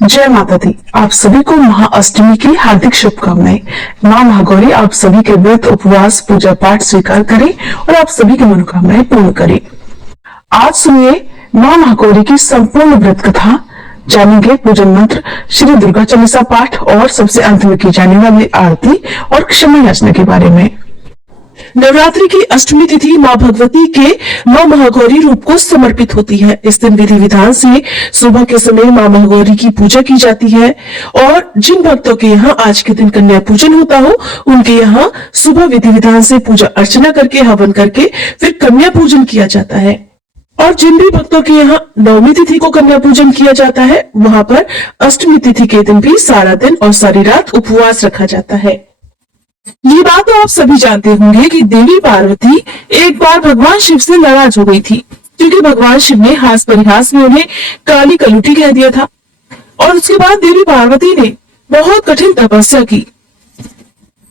जय माता दी। आप सभी को महाअष्टमी की हार्दिक शुभकामनाएं। माँ महागौरी आप सभी के व्रत, उपवास, पूजा पाठ स्वीकार करें और आप सभी की मनोकामनाएं पूर्ण करें। आज सुनिए माँ महागौरी की संपूर्ण व्रत कथा। जानेंगे पूजन मंत्र, श्री दुर्गा चालीसा पाठ और सबसे अंत में की जाने वाली आरती और क्षमा याचना के बारे में। नवरात्रि की अष्टमी तिथि माँ भगवती के माँ महागौरी रूप को समर्पित होती है। इस दिन विधि विधान से सुबह के समय माँ महागौरी की पूजा की जाती है और जिन भक्तों के यहाँ आज के दिन कन्या पूजन होता हो, उनके यहाँ सुबह विधि विधान से पूजा अर्चना करके, हवन करके फिर कन्या पूजन किया जाता है। और जिन भी भक्तों के यहाँ नवमी तिथि को कन्या पूजन किया जाता है, वहां पर अष्टमी तिथि के दिन भी सारा दिन और सारी रात उपवास रखा जाता है। ये बात तो आप सभी जानते होंगे कि देवी पार्वती एक बार भगवान शिव से नाराज हो गई थी, क्योंकि भगवान शिव ने हास परिहास में उन्हें काली कलुटी कह दिया था। और उसके बाद देवी पार्वती ने बहुत कठिन तपस्या की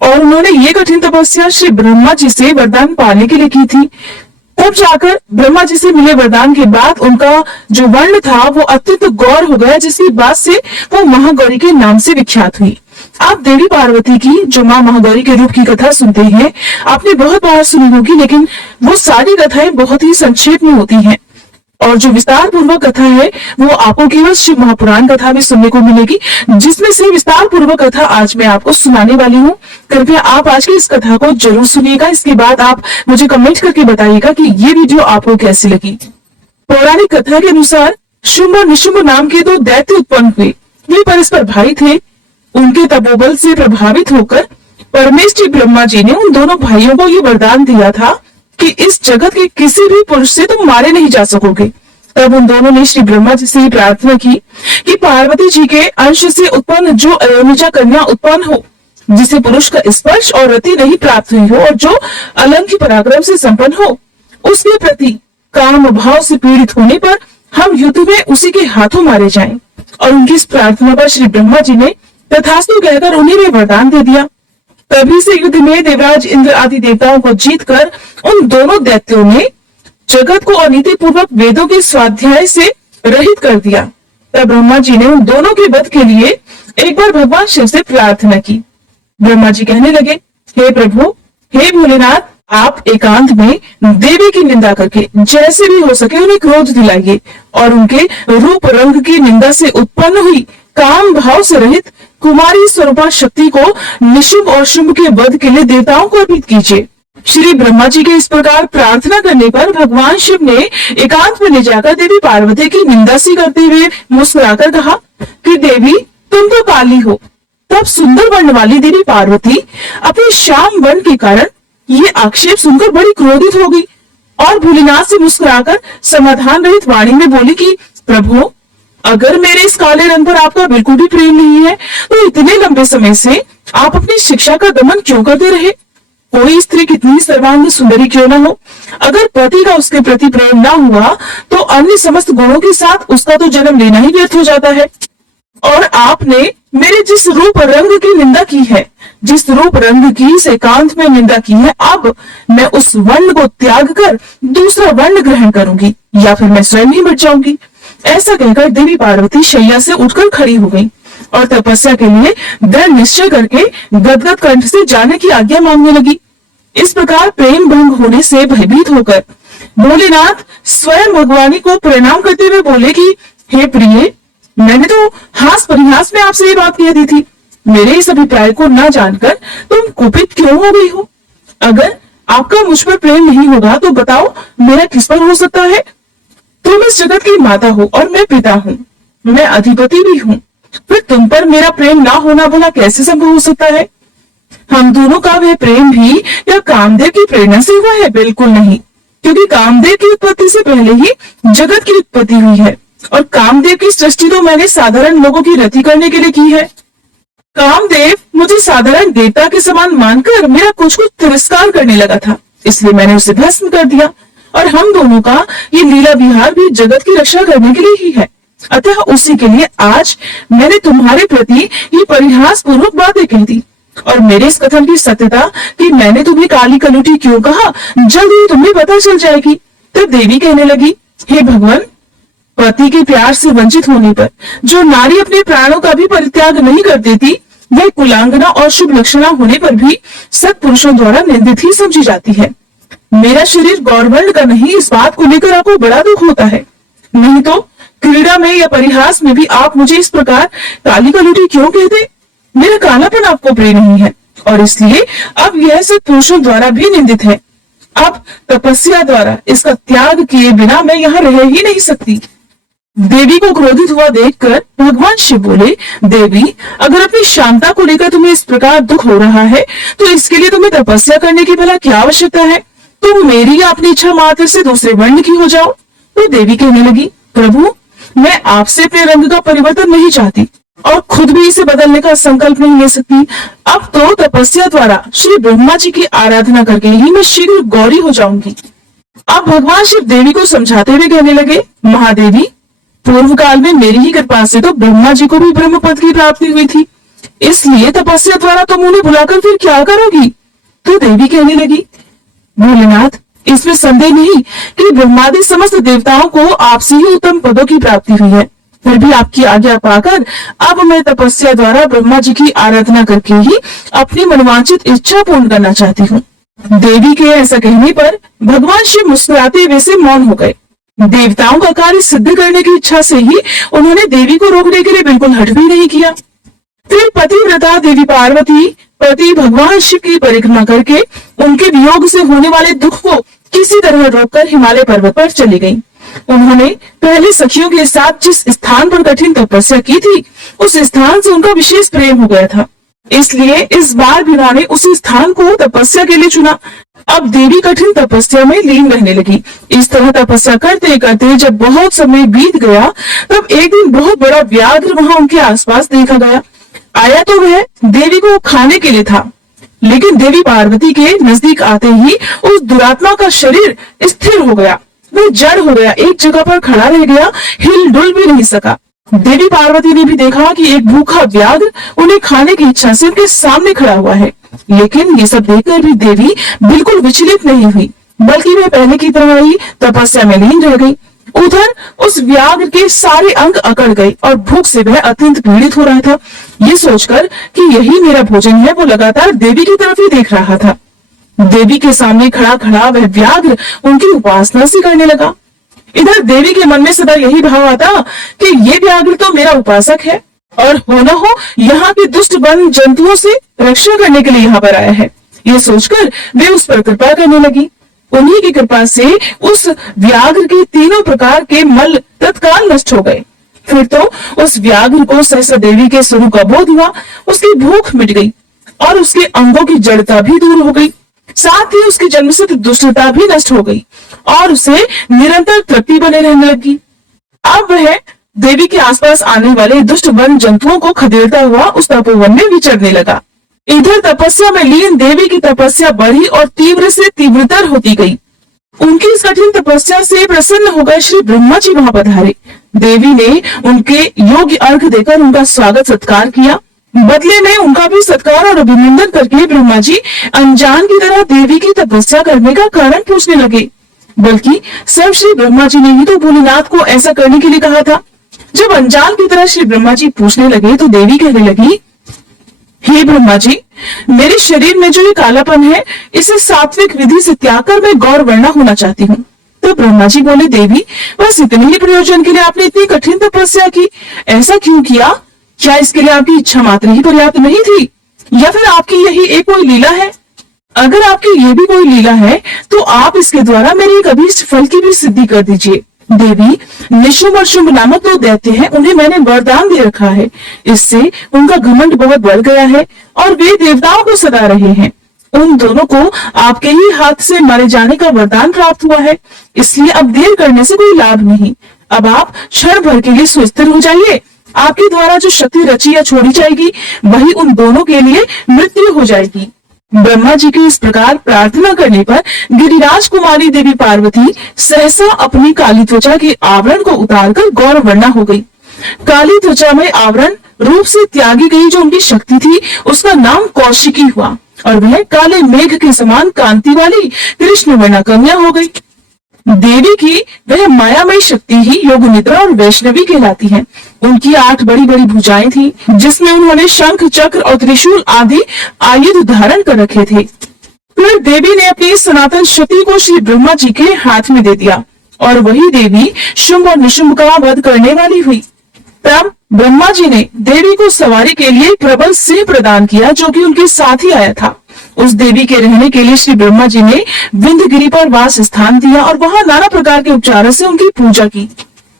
और उन्होंने ये कठिन तपस्या श्री ब्रह्मा जी से वरदान पाने के लिए की थी। तब जाकर ब्रह्मा जी से मिले वरदान के बाद उनका जो वर्ण था वो अत्यंत गौर हो गया, जिसकी बात से वो महागौरी के नाम से विख्यात हुई। आप देवी पार्वती की जो माँ महागौरी के रूप की कथा सुनते हैं, आपने बहुत बार सुनी होगी, लेकिन वो सारी कथाएं बहुत ही संक्षेप में होती हैं और जो विस्तार पूर्वक कथा है वो आपको केवल शिव महापुराण कथा में सुनने को मिलेगी, जिसमें से विस्तार पूर्वक कथा आज मैं आपको सुनाने वाली हूँ। कृपया आप आज की इस कथा को जरूर सुनिएगा। इसके बाद आप मुझे कमेंट करके बताइएगा कि ये वीडियो आपको कैसी लगी। पौराणिक कथा के अनुसार शुंभ और निशुंभ नाम के दो दैत्य उत्पन्न हुए। वे परस्पर भाई थे। उनके तपोबल से प्रभावित होकर परमेश्वर ब्रह्मा जी ने उन दोनों भाइयों को ये वरदान दिया था कि इस जगत के किसी भी पुरुष से तुम मारे नहीं जा सकोगे। तब उन दोनों ने श्री ब्रह्मा जी से प्रार्थना की कि पार्वती जी के अंश से उत्पन्न जो अयोनिजा कन्या उत्पन्न हो, जिसे पुरुष का स्पर्श और रति नहीं प्राप्त हुई हो और जो अलंघ्य पराक्रम से संपन्न हो, उसके प्रति काम भाव से पीड़ित होने पर हम युद्ध में उसी के हाथों मारे जाएं। और उनकी इस प्रार्थना पर श्री ब्रह्मा जी ने तथास्तु कहकर उन्हें भी वरदान दे दिया। तभी से युद्ध में देवराज इंद्र आदि देवताओं को जीतकर उन दोनों दैत्यों ने जगत को अनीति पूर्वक वेदों के स्वाध्याय से रहित कर दिया। तब ब्रह्मा जी ने उन दोनों के वध के लिए एक बार भगवान शिव से प्रार्थना की। ब्रह्मा जी कहने लगे, हे प्रभु, हे भोलेनाथ, आप एकांत में देवी की निंदा करके जैसे भी हो सके उन्हें क्रोध दिलाइए और उनके रूप रंग की निंदा से उत्पन्न हुई काम भाव से रहित कुमारी स्वरूपा शक्ति को निशुंभ और शुंभ के वध के लिए देवताओं को अर्पित कीजिए। श्री ब्रह्मा जी के इस प्रकार प्रार्थना करने पर भगवान शिव ने एकांत में ले जाकर देवी पार्वती की निंदा सी करते हुए मुस्कुराकर कहा कि देवी, तुम तो काली हो। तब सुंदर वर्ण वाली देवी पार्वती अपने श्याम वर्ण के कारण ये आक्षेप सुनकर बड़ी क्रोधित हो गई और भोलेनाथ से मुस्कुराकर समाधान रहित वाणी में बोली कि प्रभु, अगर मेरे इस काले रंग पर आपका बिल्कुल भी प्रेम नहीं है तो इतने लंबे समय से आप अपनी शिक्षा का दमन क्यों करते रहे? कोई स्त्री कितनी सर्वांग सुंदरी क्यों ना हो, अगर पति का उसके प्रति प्रेम ना हुआ तो अन्य समस्त गुणों के साथ उसका तो जन्म लेना ही व्यर्थ हो जाता है। और आपने मेरे जिस रूप रंग की निंदा की है, जिस रूप रंग की इस एकांत में निंदा की है, अब मैं उस वर्ण को त्याग कर दूसरा वर्ण ग्रहण करूंगी या फिर मैं स्वयं ही मिट जाऊंगी। ऐसा कहकर देवी पार्वती शैया से उठकर खड़ी हो गई और तपस्या के लिए दृढ़ निश्चय करके गदगद कंठ से जाने की आज्ञा मांगने लगी। इस प्रकार प्रेम भंग होने से भयभीत होकर भोलेनाथ स्वयं भगवानी को प्रणाम करते हुए बोले कि हे प्रिय, मैंने तो हास परिहास में आपसे ये बात कह दी थी। मेरे इस अभिप्राय को न जानकर तुम कुपित क्यों हो गई हो? अगर आपका मुझ पर प्रेम नहीं होगा तो बताओ मेरा किस पर हो सकता है? तुम इस जगत की माता हो और मैं पिता हूँ, मैं अधिपति भी हूँ, फिर तुम पर मेरा प्रेम ना होना भला कैसे संभव हो सकता है? हम दोनों का वह प्रेम भी या कामदेव की प्रेरणा से हुआ है? बिल्कुल नहीं, क्योंकि कामदेव की उत्पत्ति से पहले ही जगत की उत्पत्ति हुई है और कामदेव की सृष्टि तो मैंने साधारण लोगों की रति करने के लिए की है। कामदेव मुझे साधारण देवता के समान मानकर मेरा कुछ तिरस्कार करने लगा था, इसलिए मैंने उसे भस्म कर दिया और हम दोनों का ये लीला विहार भी जगत की रक्षा करने के लिए ही है। अतः उसी के लिए आज मैंने तुम्हारे प्रति ये परिहास पूर्वक बातें कह दी और मेरे इस कथन की सत्यता कि मैंने तुम्हें काली कलुटी क्यों कहा, जल्द ही तुम्हें पता चल जाएगी। तब देवी कहने लगी, हे भगवान, पति के प्यार से वंचित होने पर जो नारी अपने प्राणों का भी परित्याग नहीं कर देती, वह कुलांगना और शुभ लक्षणा होने पर भी सत्पुरुषों द्वारा निंदित ही समझी जाती है। मेरा शरीर गौरवर्ण का नहीं, इस बात को लेकर आपको बड़ा दुख होता है। नहीं तो क्रीड़ा में या परिहास में भी आप मुझे इस प्रकार काली कलूटी क्यों कहते? मेरा कालापन आपको प्रिय नहीं है और इसलिए अब यह सत्पुरुषों द्वारा भी निंदित है। अब तपस्या द्वारा इसका त्याग किए बिना मैं यहाँ रह ही नहीं सकती। देवी को क्रोधित हुआ देखकर भगवान शिव बोले, देवी, अगर अपनी शांता को लेकर तुम्हें इस प्रकार दुख हो रहा है तो इसके लिए तुम्हें तपस्या करने की भला क्या आवश्यकता है? तुम मेरी या अपनी इच्छा मात्र से दूसरे वर्ण की हो जाओ। तो देवी कहने लगी, प्रभु, मैं आपसे अपने रंग का परिवर्तन नहीं चाहती और खुद भी इसे बदलने का संकल्प नहीं ले सकती। अब तो तपस्या द्वारा श्री ब्रह्मा जी की आराधना करके ही मैं शीघ्र गौरी हो जाऊंगी। अब भगवान शिव देवी को समझाते हुए कहने लगे, महादेवी, पूर्व काल में मेरी ही कृपा से तो ब्रह्मा जी को भी ब्रह्म पद की प्राप्ति हुई थी, इसलिए तपस्या द्वारा तुम उन्हें बुलाकर फिर क्या करोगी? तो देवी कहने लगी, भोलेनाथ, इसमें संदेह नहीं कि ब्रह्मादि समस्त देवताओं को आपसे ही उत्तम पदों की प्राप्ति हुई है, फिर भी आपकी आज्ञा पाकर अब मैं तपस्या द्वारा ब्रह्मा जी की आराधना करके ही अपनी मनवांचित इच्छा पूर्ण करना चाहती हूँ। देवी के ऐसा कहने पर भगवान शिव मुस्कुराते हुए से मौन हो गए। देवताओं का कार्य सिद्ध करने की इच्छा से ही उन्होंने देवी को रोकने के लिए बिल्कुल हट भी नहीं किया। फिर पतिव्रता देवी पार्वती पति भगवान शिव की परिक्रमा करके उनके वियोग से होने वाले दुख को किसी तरह रोककर हिमालय पर्वत पर चली गईं। उन्होंने पहले सखियों के साथ जिस स्थान पर कठिन तपस्या की थी, उस स्थान से उनका विशेष प्रेम हो गया था, इसलिए इस बार भी उन्होंने उसी स्थान को तपस्या के लिए चुना। अब देवी कठिन तपस्या में लीन रहने लगी। इस तरह तपस्या करते करते जब बहुत समय बीत गया, तब एक दिन बहुत बड़ा व्याघ्र वहां उनके आसपास देखा गया। आया तो वह देवी को खाने के लिए था, लेकिन देवी पार्वती के नजदीक आते ही उस दुरात्मा का शरीर स्थिर हो गया, वह जड़ हो गया, एक जगह पर खड़ा रह गया, हिल डुल भी नहीं सका। देवी पार्वती ने भी देखा कि एक भूखा व्याघ्र उन्हें खाने की इच्छा से उनके सामने खड़ा हुआ है, लेकिन ये सब देखकर भी देवी बिल्कुल विचलित नहीं हुई, बल्कि वह पहले की तरह ही तपस्या में लीन रह गई। उधर उस व्याघ्र के सारे अंग अकड़ गए और भूख से वह अत्यंत पीड़ित हो रहा था। ये सोचकर कि यही मेरा भोजन है, वो लगातार देवी की तरफ ही देख रहा था। देवी के सामने खड़ा खड़ा वह व्याघ्र उनकी उपासना सी करने लगा। इधर देवी के मन में सदा यही भाव आता कि ये व्याघ्र तो मेरा उपासक है और हो न हो यहाँ के दुष्ट वन जंतुओं से रक्षा करने के लिए यहाँ पर आया है। ये सोचकर वे उस पर कृपा करने लगी। उन्हीं की कृपा से उस व्याघ्र के तीनों प्रकार के मल तत्काल नष्ट हो गए। फिर तो उस व्याघ्र को सहसा देवी के स्वरूप का बोध हुआ, उसकी भूख मिट गई और उसके अंगों की जड़ता भी दूर हो गई, साथ ही उसकी जन्मसिद्ध दुष्टता भी नष्ट हो गई और उसे निरंतर तृप्ति बने रहने लगी। अब वह देवी के आसपास आने वाले दुष्ट वन जंतुओं को खदेड़ता हुआ उस तपोवन में विचरने लगा। इधर तपस्या में लीन देवी की तपस्या बढ़ी और तीव्र से तीव्रतर होती गई। उनकी इस कठिन तपस्या से प्रसन्न होकर श्री ब्रह्मा जी वहां पधारे। देवी ने उनके योग्य अर्घ देकर उनका स्वागत सत्कार किया। बदले में उनका भी सत्कार और अभिनंदन करके ब्रह्मा जी अनजान की तरह देवी की तपस्या करने का कारण पूछने लगे। बल्कि सब श्री ब्रह्मा जी ने ही तो भोलेनाथ को ऐसा करने के लिए कहा था। जब अनजान की तरह श्री ब्रह्मा जी पूछने लगे तो देवी कहने लगी, हे ब्रह्मा जी, मेरे शरीर में जो ये कालापन है, इसे सात्विक विधि से त्याग कर मैं गौर वर्णा होना चाहती हूँ। तो ब्रह्मा जी बोले, देवी, बस इतने ही प्रयोजन के लिए आपने इतनी कठिन तपस्या की, ऐसा क्यों किया? क्या इसके लिए आपकी इच्छा मात्र ही पर्याप्त नहीं थी, या फिर आपकी यही एक कोई लीला है? अगर आपकी ये भी कोई लीला है तो आप इसके द्वारा मेरे एक अभीष्ट फल की भी सिद्धि कर दीजिए। देवी, निशुंभ और शुंभ नामक दो दैत्य हैं, उन्हें मैंने वरदान दे रखा है। इससे उनका घमंड बहुत बढ़ गया है और वे देवताओं को सता रहे हैं। उन दोनों को आपके ही हाथ से मारे जाने का वरदान प्राप्त हुआ है, इसलिए अब देर करने से कोई लाभ नहीं। अब आप क्षण भर के लिए सुस्थिर हो जाइए। आपके द्वारा जो शक्ति रची या छोड़ी जाएगी, वही उन दोनों के लिए मृत्यु हो जाएगी। ब्रह्मा जी की इस प्रकार प्रार्थना करने पर गिरिराज कुमारी देवी पार्वती सहसा अपनी काली त्वचा के आवरण को उतारकर गौर वर्णा हो गई। काली त्वचा में आवरण रूप से त्यागी गई जो उनकी शक्ति थी, उसका नाम कौशिकी हुआ और वह काले मेघ के समान कांति वाली कृष्ण वर्णा कन्या हो गई। देवी की वह मायामयी शक्ति ही योग निद्रा और वैष्णवी कहलाती है। उनकी 8 बड़ी बड़ी भुजाएं थी, जिसमें उन्होंने शंख, चक्र और त्रिशूल आदि आयुध धारण कर रखे थे। फिर देवी ने अपनी सनातन शक्ति को श्री ब्रह्मा जी के हाथ में दे दिया और वही देवी शुंभ और निशुंभ का वध करने वाली हुई। तब ब्रह्मा जी ने देवी को सवारी के लिए प्रबल सिंह प्रदान किया, जो कि उनके साथ ही आया था। उस देवी के रहने के लिए श्री ब्रह्मा जी ने विंध्यगिरि पर वास स्थान दिया और वहां नाना प्रकार के उपचारों से उनकी पूजा की।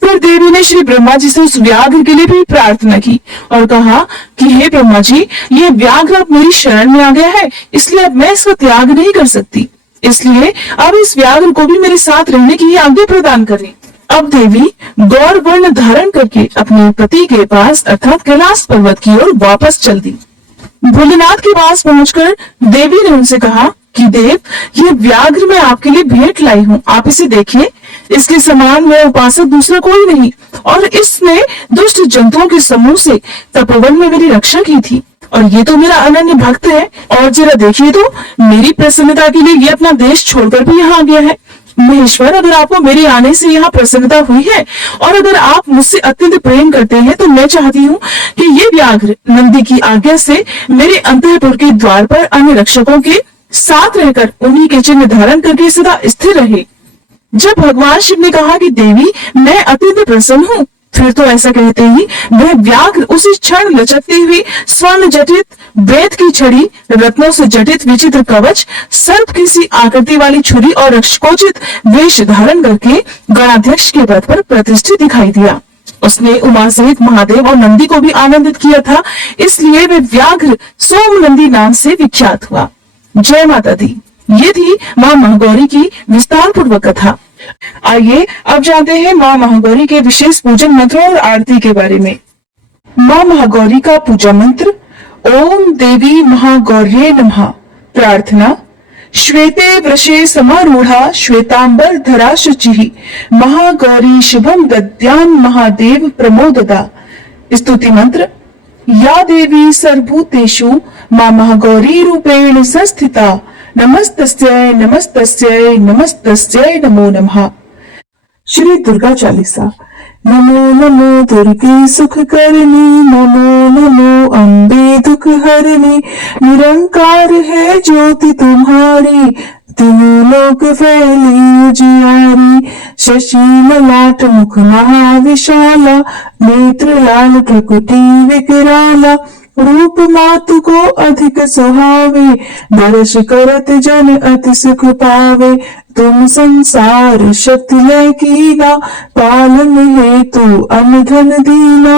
फिर देवी ने श्री ब्रह्मा जी से उस व्याघ्र के लिए भी प्रार्थना की और कहा कि हे ब्रह्मा जी, ये व्याघ्र अब मेरी शरण में आ गया है, इसलिए अब मैं इसका त्याग नहीं कर सकती, इसलिए अब इस व्याघ्र को भी मेरे साथ रहने की आज्ञा प्रदान करें। अब देवी गौर वर्ण धारण करके अपने पति के पास अर्थात कैलाश पर्वत की ओर वापस चल दी। भोलेनाथ के पास पहुंचकर देवी ने उनसे कहा कि देव, ये व्याघ्र मैं आपके लिए भेंट लाई हूँ, आप इसे देखिए। इसके समान मैं उपासक दूसरा कोई नहीं, और इसने दुष्ट जंतुओं के समूह से तपोवन में मेरी रक्षा की थी, और ये तो मेरा अनन्य भक्त है। और जरा देखिए तो, मेरी प्रसन्नता के लिए ये अपना देश छोड़कर भी यहाँ आ गया है। महेश्वर, अगर आपको मेरे आने से यहाँ प्रसन्नता हुई है और अगर आप मुझसे अत्यंत प्रेम करते हैं, तो मैं चाहती हूँ कि ये व्याघ्र नंदी की आज्ञा से मेरे अंतःपुर के द्वार पर अन्य रक्षकों के साथ रहकर उन्हीं के चिन्ह धारण करके सदा स्थिर रहे। जब भगवान शिव ने कहा कि देवी, मैं अत्यंत प्रसन्न हूँ, फिर तो ऐसा कहते ही वह व्याघ्र उसी क्षण लचकती हुई स्वर्ण जटित वेद की छड़ी, रत्नों से जटित विचित्र कवच, सर्प की सी आकृति वाली छुरी और रक्षकोचित वेश धारण करके गणाध्यक्ष के पद पर प्रतिष्ठित दिखाई दिया। उसने उमा सहित महादेव और नंदी को भी आनंदित किया था, इसलिए वे व्याघ्र सोम नंदी नाम से विख्यात हुआ। जय माता दी। ये थी माँ महागौरी की विस्तार पूर्वक कथा। आइए अब जानते हैं माँ महागौरी के विशेष पूजन मंत्रों और आरती के बारे में। माँ महागौरी का पूजा मंत्र। ओम देवी महागौर्ये नमः। प्रार्थना। श्वेते वृषे समारूढ़ा श्वेतांबर धरा शुचिः महागौरी शुभम दद्यान महादेव प्रमोददा। स्तुति मंत्र। या देवी सर्वभूतेषु माँ महागौरी रूपेण संस्थिता नमस्तस्यै नमस्तस्यै नमस्तस्यै नमो नमः। श्री दुर्गा चालीसा। नमो नमो दुर्गे सुख करनी, नमो नमो अम्बे दुख हरनी, निरंकार है ज्योति तुम्हारी, तीनों लोक फैली उजियारी। शशि ललाट मुख महाविशाला, नेत्र लाल प्रकृति विकराला, रूप मातु को अधिक सुहावे, दर्श करत जन अति सुख पावे। तुम संसार शक्ति लय कीना, पालन हेतु अन्न धन दीना,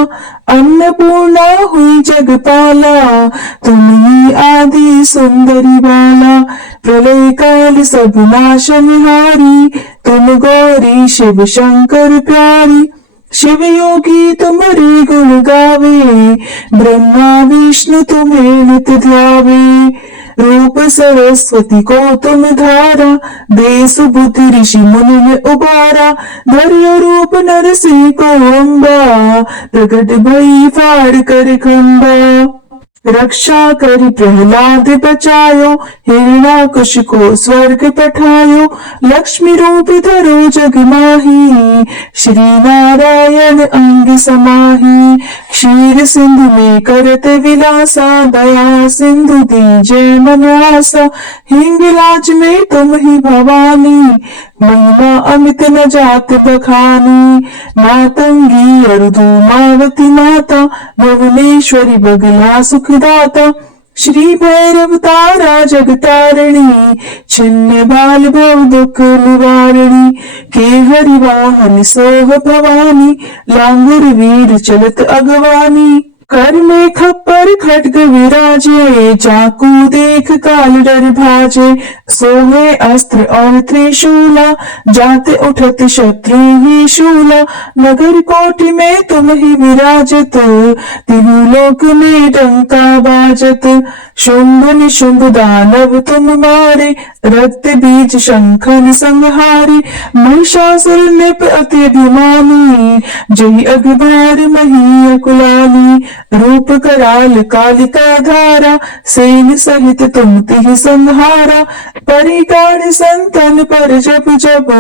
अन्नपूर्णा हुई जगपाला, तुम ही आदि सुंदरी बाला। प्रलय काल सब नाशनहारी, तुम गौरी शिव शंकर प्यारी। शिव योगी तुम्हारे गुण गावे, ब्रह्मा विष्णु तुम्हें नित ध्यावे। रूप सरस्वती को तुम धारा, दे सुबुद्धि ऋषि मुनि में उबारा। धर्यो रूप नरसिंह को अम्बा, प्रकट भई फाड़ कर खंबा। रक्षा करी प्रहलाद बचायो, हिरण्याकुश को स्वर्ग पठायो। लक्ष्मी रूप धरो जग माही, श्री नारायण अंग समाही। क्षीर सिंधु में करत विलासा, दया सिंधु दीजे मन आसा। हिंगलाज में तुम ही भवानी, महिमा अमित न जात बखानी। मातंगी और धूमावती माता, भुवनेश्वरी बगला सुखदाता। श्री भैरव तारा जगतारिणी, छिन्न बाल भव दुख निवारिणी। के हरि वाहन सोह भवानी, लांगुर वीर चलत अगवानी। कर में खप्पर खड्ग विराजे, चाकू देख काल डर भाजे। सोहे अस्त्र और त्रिशूला, जाते उठत शत्रु ही शूला। नगर कोटि में तुम ही विराजत, तिहु लोक में डंका बाजत। शुंभ निशुंभ दानव तुम मारे, रक्त बीज शंखन संहारे। महिषासुर नृप अति अभिमानी, जय अगबार मही अकुलानी। रूप कराल कालिका धारा, सेन सहित तुम तिहि संहारा। परिगाण संतन पर जब जब,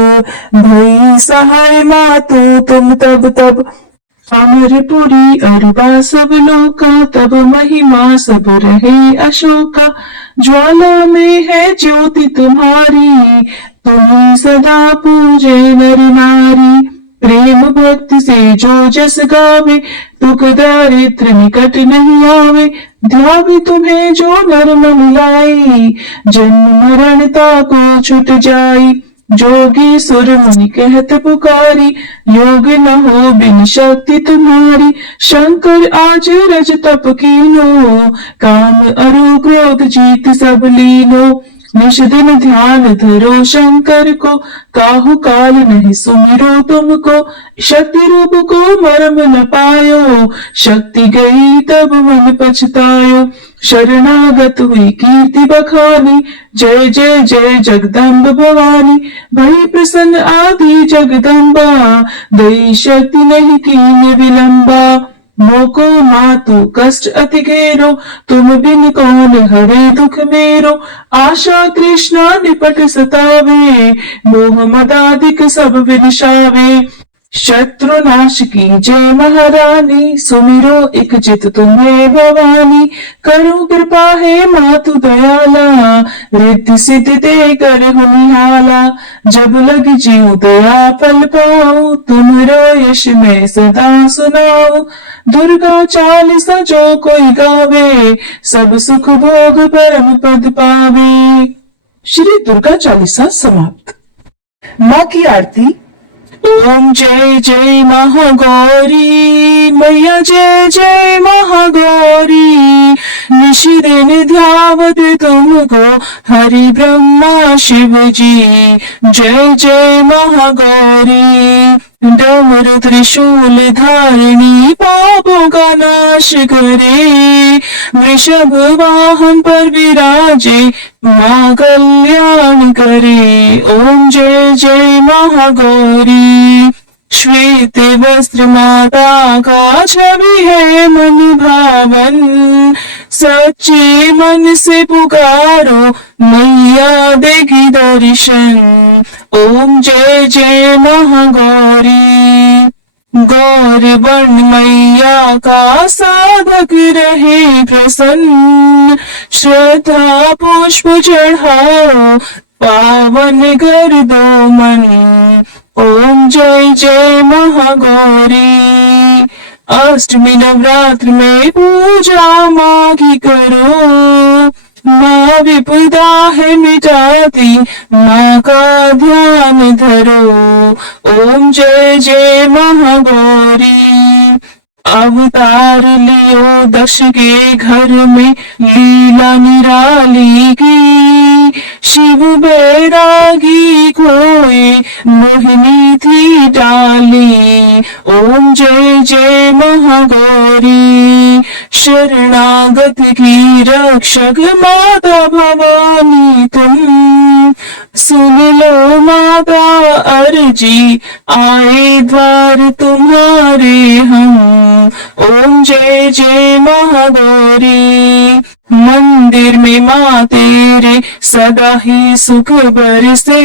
भई सहाय मातु तुम तब तब। अमरपुरी अरबा सब लोका, तब महिमा सब रहे अशोका। ज्वाला में है ज्योति तुम्हारी, तुम्हें सदा पूजे नर नारी। प्रेम भक्ति से जो जस गावे, दुख दारिद्र निकट नहीं आवे। ध्यावे तुम्हें जो नर मन लाई, जन्म मरणता को छुट जाई। जोगी सुर मुनि कहत पुकारी, योग न हो बिन शक्ति तुम्हारी। शंकर आज रज तप कीनो, काम अरु क्रोध जीत सब लीनो। निश दिन ध्यान धरो शंकर को, काहू काल नहीं सुमिरो तुमको। शक्ति रूप को मर्म न पायो, शक्ति गई तब मन पछतायो। शरणागत हुई कीर्ति बखानी, जय जय जय जगदम्ब भवानी। भई प्रसन्न आदि जगदम्बा, दई शक्ति नहीं कीन विलंबा। मोको मातु कष्ट अति घेरो, तुम बिन कौन हरे दुख मेरो। आशा तृष्णा निपट सतावे, मोह मदादिक सब विनिशावे। शत्रु नाश की जय महारानी, सुमिरो एक चित तुम्हें भवानी। करो कृपा है मातु दयाला, रिद्धि सिद्धि दे कर हुनिहाला। जब लग जीव दया फल पाओ, तुमरो यश में सदा सुनाओ। दुर्गा चालीसा जो कोई गावे, सब सुख भोग परम पद पावे। श्री दुर्गा चालीसा समाप्त। माँ की आरती। ओम जय जय महागौरी, मैया जय जय महागौरी। निश दिन ध्यावत तुमको, हरि ब्रह्मा शिव जी। जय जय महागौरी। डमरु त्रिशूल धारिणी, पापों का नाश करे। वृषभ वाहन पर विराजे, माँ कल्याण करे। ओम जय जय महागौरी। श्वेत वस्त्र माता का छवि है मन भावन। सच्चे मन से पुकारो, मैया देगी दर्शन। ओम जय जय महागौरी। गौर वर्ण मैया का साधक रहे प्रसन्न। श्रद्धा पुष्प चढ़ाओ, पावन कर दो मन। ओम जय जय महागौरी। अष्टमी नवरात्र में पूजा माँ की करो। माँ विपदा है मिटाती, माँ का ध्यान धरो। ओम जय जय महागौरी। अवतार लियो दक्ष के घर में, लीला निराली की। शिव बैरागी खोए, मोहिनी थी डाली। ओम जय जय महागौरी। शरणागत की रक्षक माता भवानी तुम। सुन लो माता अर्जी, आए द्वार तुम्हारे हम। ओम जय जय महागौरी। मंदिर में माँ तेरे सदा ही सुख बरसे।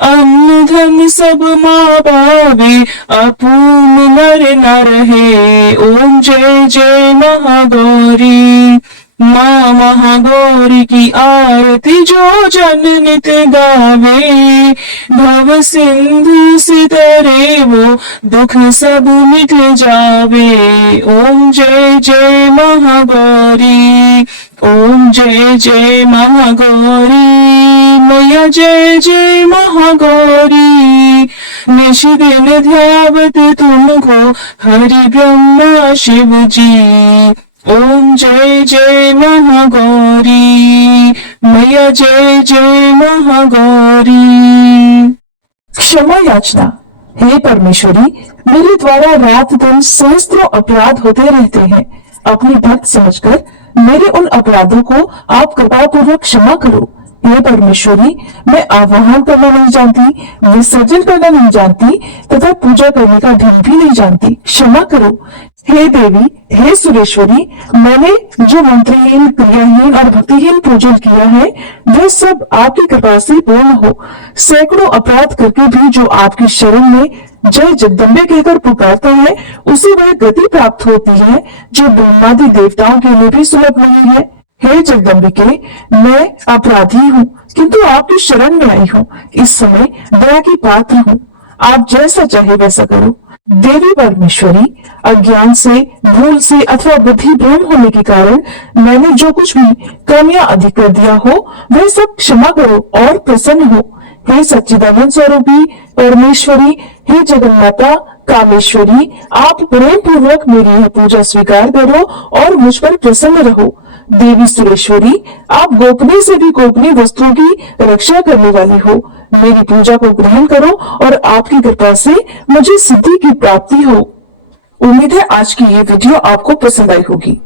अन्न धन सब माँ पावे, अपूर्ण नर न रहे। ओम जय जय महागौरी। माँ महागौरी की आरती जो जन नित गावे। भव सिंधु से तरे वो, दुख सब मिट जावे। ओम जय जय महागौरी। ओम जय जय महागौरी। मैया जय जय महागौरी। निश दिन ध्यावत तुमको, हरि ब्रह्मा शिव जी। ओम जय जय महागौरी। मैया जय जय महागौरी। क्षमा याचना। हे परमेश्वरी, मेरे द्वारा रात दिन सहस्त्रों अपराध होते रहते हैं। अपनी भक्त समझकर मेरे उन अपराधों को आप कृपा पूर्वक क्षमा करो। हे परमेश्वरी, मैं आवाहन करना नहीं जानती, विसर्जन करना नहीं जानती तथा पूजा करने का ढंग भी नहीं जानती, क्षमा करो। हे देवी, हे सुरेश्वरी, मैंने जो मंत्रहीन, क्रियाहीन और भक्तिहीन पूजन किया है वह सब आपकी कृपा से पूर्ण हो। सैकड़ों अपराध करके भी जो आपकी शरण में जय जगदम्बे कहकर पुकारता है उसे वह गति प्राप्त होती है जो ब्रह्मादि देवताओं के लिए भी सुलभ नहीं है। हे जगदम्बिके, मैं अपराधी हूँ किंतु आपकी शरण में आई हूँ। इस समय दया की पात्र हूँ, आप जैसा चाहे वैसा करो। देवी परमेश्वरी, अज्ञान से, भूल से अथवा बुद्धि भ्रम होने के कारण मैंने जो कुछ भी कम या अधिक कर दिया हो वह सब क्षमा करो और प्रसन्न हो। हे सच्चिदानंद स्वरूपी परमेश्वरी, हे जगन्माता कामेश्वरी, आप प्रेम पूर्वक मेरी यह पूजा स्वीकार करो और मुझ पर प्रसन्न रहो। देवी सुरेश्वरी, आप गोपनीय से भी गोपनीय वस्तुओं की रक्षा करने वाली हो। मेरी पूजा को ग्रहण करो और आपकी कृपा से मुझे सिद्धि की प्राप्ति हो। उम्मीद है आज की ये वीडियो आपको पसंद आई होगी।